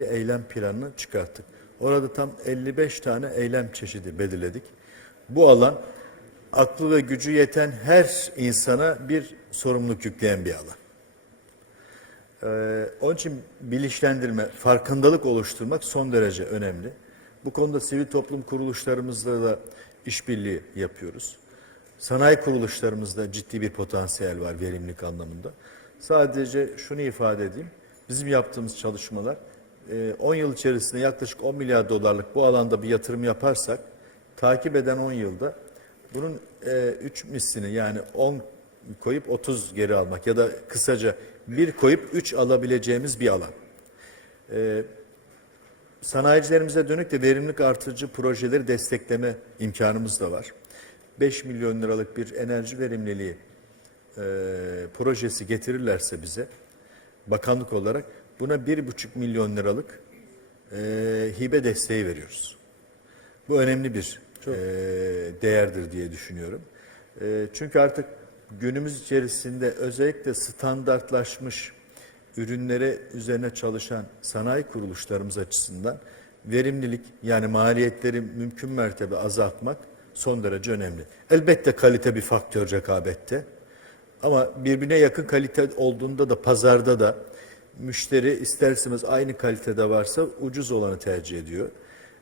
eylem planını çıkarttık. Orada tam 55 tane eylem çeşidi belirledik. Bu alan aklı ve gücü yeten her insana bir sorumluluk yükleyen bir alan. Ee, onun için bilinçlendirme, farkındalık oluşturmak son derece önemli. Bu konuda sivil toplum kuruluşlarımızla da işbirliği yapıyoruz. Sanayi kuruluşlarımızda ciddi bir potansiyel var verimlilik anlamında. Sadece şunu ifade edeyim. Bizim yaptığımız çalışmalar 10 yıl içerisinde yaklaşık 10 milyar dolarlık bu alanda bir yatırım yaparsak takip eden 10 yılda bunun 3 mislini yani 10 koyup 30 geri almak ya da kısaca bir koyup 3 alabileceğimiz bir alan. Ee, sanayicilerimize dönük de verimlilik artırıcı projeleri destekleme imkanımız da var. 5 milyon liralık bir enerji verimliliği e, projesi getirirlerse bize bakanlık olarak buna 1,5 milyon liralık e, hibe desteği veriyoruz. Bu önemli bir e, değerdir diye düşünüyorum. E, çünkü artık günümüz içerisinde özellikle standartlaşmış ürünlere üzerine çalışan sanayi kuruluşlarımız açısından verimlilik yani maliyetleri mümkün mertebe azaltmak son derece önemli. Elbette kalite bir faktör rekabette. Ama birbirine yakın kalite olduğunda da pazarda da müşteri isterseniz aynı kalitede varsa ucuz olanı tercih ediyor.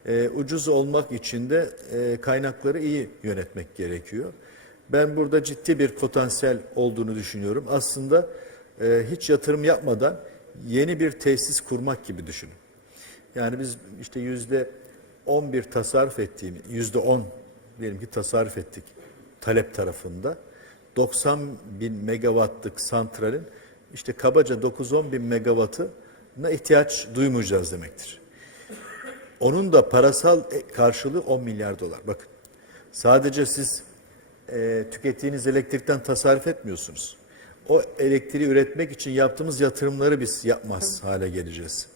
Ee, ucuz olmak için de e, kaynakları iyi yönetmek gerekiyor. Ben burada ciddi bir potansiyel olduğunu düşünüyorum. Aslında e, hiç yatırım yapmadan yeni bir tesis kurmak gibi düşünün. Yani biz işte yüzde 11 tasarruf ettiğimiz, yüzde 10 diyelim ki tasarruf ettik talep tarafında. 90 bin megawattlık santralin işte kabaca 9-10 bin megawattına ihtiyaç duymayacağız demektir. Onun da parasal e- karşılığı 10 milyar dolar. Bakın sadece siz e, tükettiğiniz elektrikten tasarruf etmiyorsunuz. O elektriği üretmek için yaptığımız yatırımları biz yapmaz hale geleceğiz.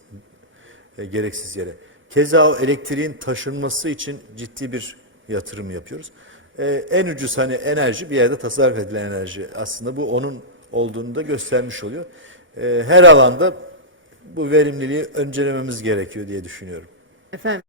E, gereksiz yere. Keza o elektriğin taşınması için ciddi bir yatırım yapıyoruz. E, en ucuz hani enerji bir yerde tasarruf edilen enerji. Aslında bu onun olduğunu da göstermiş oluyor. E, her alanda bu verimliliği öncelememiz gerekiyor diye düşünüyorum. Efendim